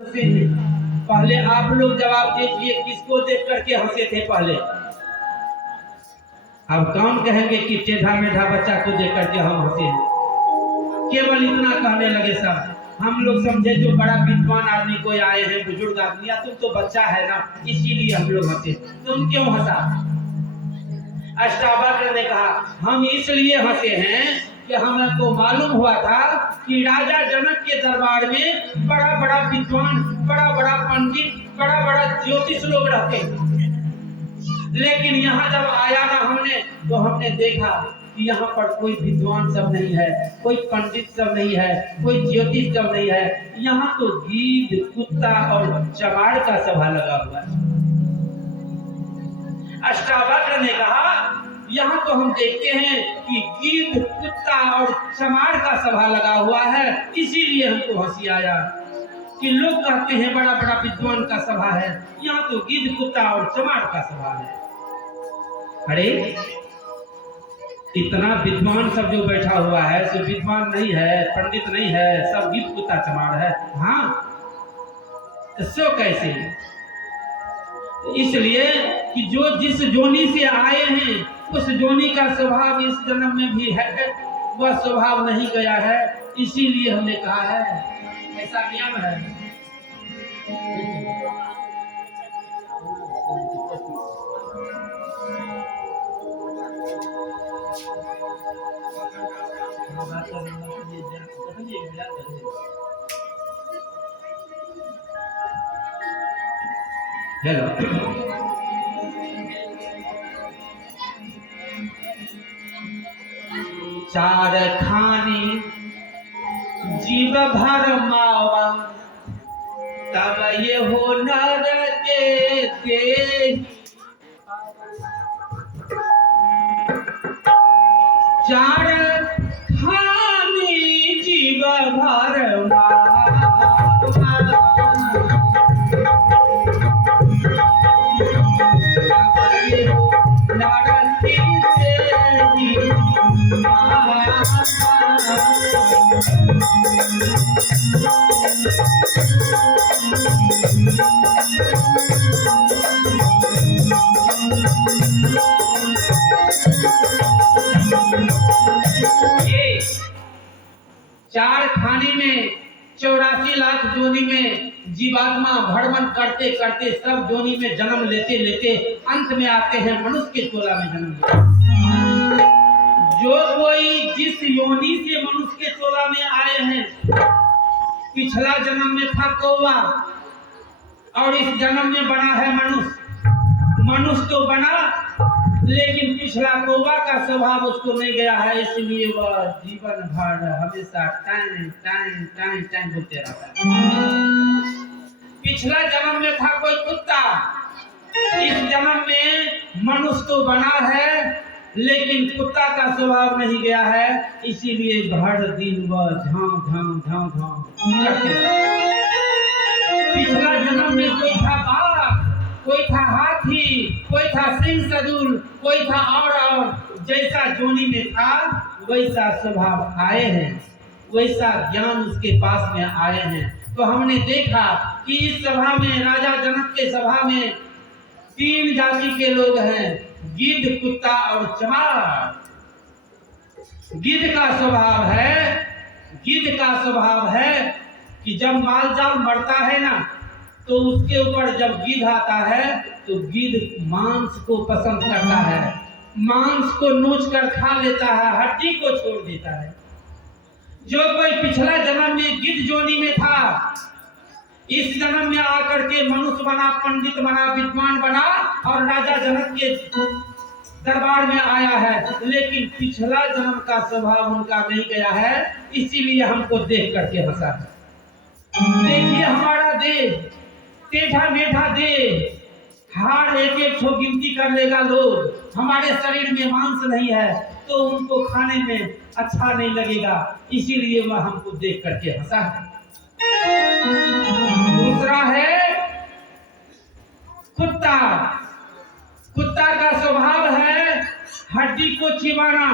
पहले आप लोग जवाब दीजिए, किसको देख करके हंसे थे पहले? अब कौन कहेंगे कि टेढ़ा मेढ़ा बच्चा को देख करके हम हंसे हैं? केवल इतना कहने लगे सब। हम लोग समझे जो बड़ा विद्वान आदमी कोई आए हैं, बुजुर्ग आदमी, या तुम तो बच्चा है ना, इसीलिए हम लोग हंसे। तुम क्यों हंसा? अष्टावक्र ने कहा, हम इसलिए हंसे हैं कि हमको मालूम हुआ था कि राजा जनक के दरबार में बड़ा बड़ा विद्वान, बड़ा बड़ा पंडित, बड़ा बड़ा ज्योतिष लोग रहते हैं, लेकिन यहाँ जब आया ना हमने, तो हमने देखा कि यहाँ पर कोई विद्वान सब नहीं है, कोई पंडित सब नहीं है, कोई ज्योतिष सब नहीं है। यहाँ तो गीध, कुत्ता और चमार का सभा लगा हुआ है। अष्टावक्र ने कहा, यहाँ तो हम देखते हैं कि गीध, कुत्ता और चमार का सभा लगा हुआ है, इसीलिए हमको हंसी आया कि लोग कहते हैं बड़ा बड़ा विद्वान का सभा है, यहाँ तो गीध, कुत्ता और चमार का सभा है। अरे इतना विद्वान सब जो बैठा हुआ है, सो विद्वान नहीं है, पंडित नहीं है, सब गीध, कुत्ता, चमार है। हाँ, सो कैसे? इसलिए कि जो जिस जोनी से आए हैं, उस जोनी का स्वभाव इस जन्म में भी है, वह स्वभाव नहीं गया है, इसीलिए हमने कहा है, ऐसा नियम है। हेलो, चार खानी जीव भर मावा, तब ये हो नर के दे। चार खानी जीव भर मावा, चार खानी में 84 लाख जोनी में जीवात्मा भ्रमण करते करते सब जोनी में जन्म लेते लेते अंत में आते हैं मनुष्य के चोला में जन्म लेते। जो कोई जिस योनि से मनुष्य के चोला में आए हैं, पिछला जन्म में था कौवा और इस जन्म में बना है मनुष्य। मनुष्य तो बना, लेकिन पिछला कौवा का स्वभाव उसको नहीं गया है, इसलिए वह जीवन भर हमेशा टाइम टाइम टाइम टाइम बोलते रहता है। पिछला जन्म में था कोई कुत्ता, इस जन्म में मनुष्य तो बना है, लेकिन कुत्ता का स्वभाव नहीं गया है, इसीलिए भर दिन वह झांव झांव झांव झांव करते रहता है। पिछला जन्म में कोई था बाघ, कोई था हाथी, कोई था सिंह सजूल, कोई था और जैसा जोनी में था वैसा स्वभाव आए हैं, वैसा ज्ञान उसके पास में आए हैं। तो हमने देखा कि इस सभा में, राजा जनक के सभा में 3 जाति के लोग हैं, गिद्ध, कुत्ता और चमार। गिद्ध का स्वभाव है कि जब मालजाल मरता है ना, तो उसके ऊपर जब गिद्ध आता है तो गिद्ध मांस को पसंद करता है, मांस को नोच कर खा लेता है, हड्डी को छोड़ देता है। जो कोई पिछला जन्म में गिद्ध जोनी में था, इस जन्म में आकर के मनुष्य बना, पंडित बना, विद्वान बना और राजा जनक के दरबार में आया है, लेकिन पिछला जन्म का स्वभाव उनका नहीं गया है, इसीलिए हमको देख करके हंसा है। देखिए हमारा देह टेढ़ा मेढ़ा देह, हाड़ एक एक ठो गिनती कर लेगा लोग, हमारे शरीर में मांस नहीं है, तो उनको खाने में अच्छा नहीं लगेगा, इसीलिए वह हमको देख करके हंसा है। दूसरा है कुत्ता। कुत्ता का स्वभाव है हड्डी को चिबाना,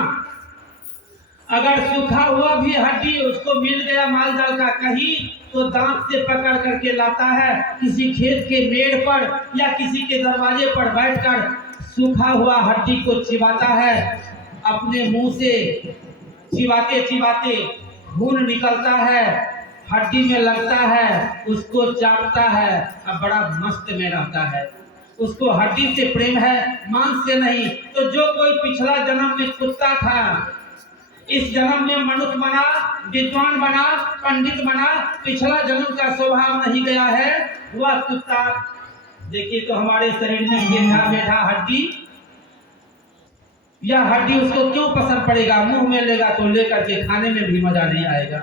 अगर सूखा हुआ भी हड्डी उसको मिल गया माल जाल का कहीं, तो दांत से पकड़ करके लाता है, किसी खेत के मेड़ पर या किसी के दरवाजे पर बैठकर सूखा हुआ हड्डी को चिबाता है। अपने मुंह से चिबाते चिबाते खून निकलता है, हड्डी में लगता है, उसको चाटता है, अब बड़ा मस्त में रहता है। उसको हड्डी से प्रेम है, मांस से नहीं। तो जो कोई पिछला जन्म में कुत्ता था, इस जन्म में मनुष्य बना, विद्वान बना, पंडित बना, पिछला जन्म का स्वभाव नहीं गया है, वह कुत्ता। देखिए तो हमारे शरीर में बैठा बैठा हड्डी, यह हड्डी उसको क्यों पसंद पड़ेगा? मुंह में लेगा तो लेकर के खाने में भी मजा नहीं आएगा,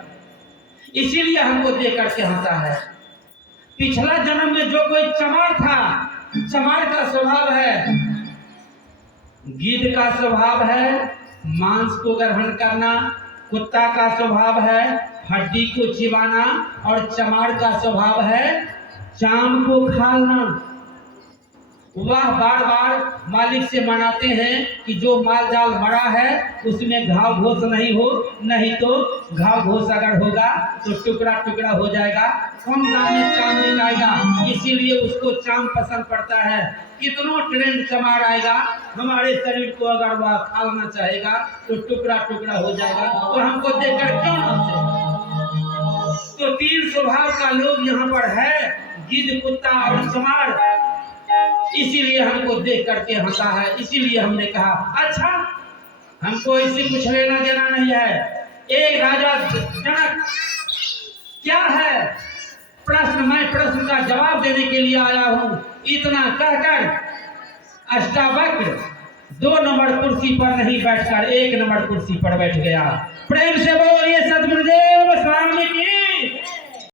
इसीलिए हमको देख करके हंसा है। पिछला जन्म में जो कोई चमार था, चमार का स्वभाव है, गिद्ध का स्वभाव है मांस को ग्रहण करना, कुत्ता का स्वभाव है हड्डी को चिबाना, और चमार का स्वभाव है चाम को खाना। वह बार बार मालिक से मनाते हैं कि जो माल जाल मरा है उसमें घाव घोष नहीं हो, नहीं तो घाव घोष अगर होगा तो टुकड़ा टुकड़ा हो जाएगा, कम दाम में चाम नहीं आएगा, इसीलिए उसको चाम पसंद पड़ता है। कितनों ट्रेंड चमार आएगा, हमारे शरीर को अगर वह खाना चाहेगा तो टुकड़ा टुकड़ा हो जाएगा, तो हमको देखकर क्यों हंसे? तो तीन स्वभाव का लोग यहाँ पर है, गिद्ध, कुत्ता और चमार, इसीलिए हमको देख करके हंसा है। इसीलिए हमने कहा अच्छा, हमको इससे कुछ लेना देना नहीं है। एक राजा जनक क्या है प्रश्न, मैं प्रश्न का जवाब देने के लिए आया हूँ। इतना कहकर अष्टावक्र 2 नंबर कुर्सी पर नहीं बैठकर 1 नंबर कुर्सी पर बैठ गया। प्रेम से बोलिए सद्गुरुदेव स्वामी की।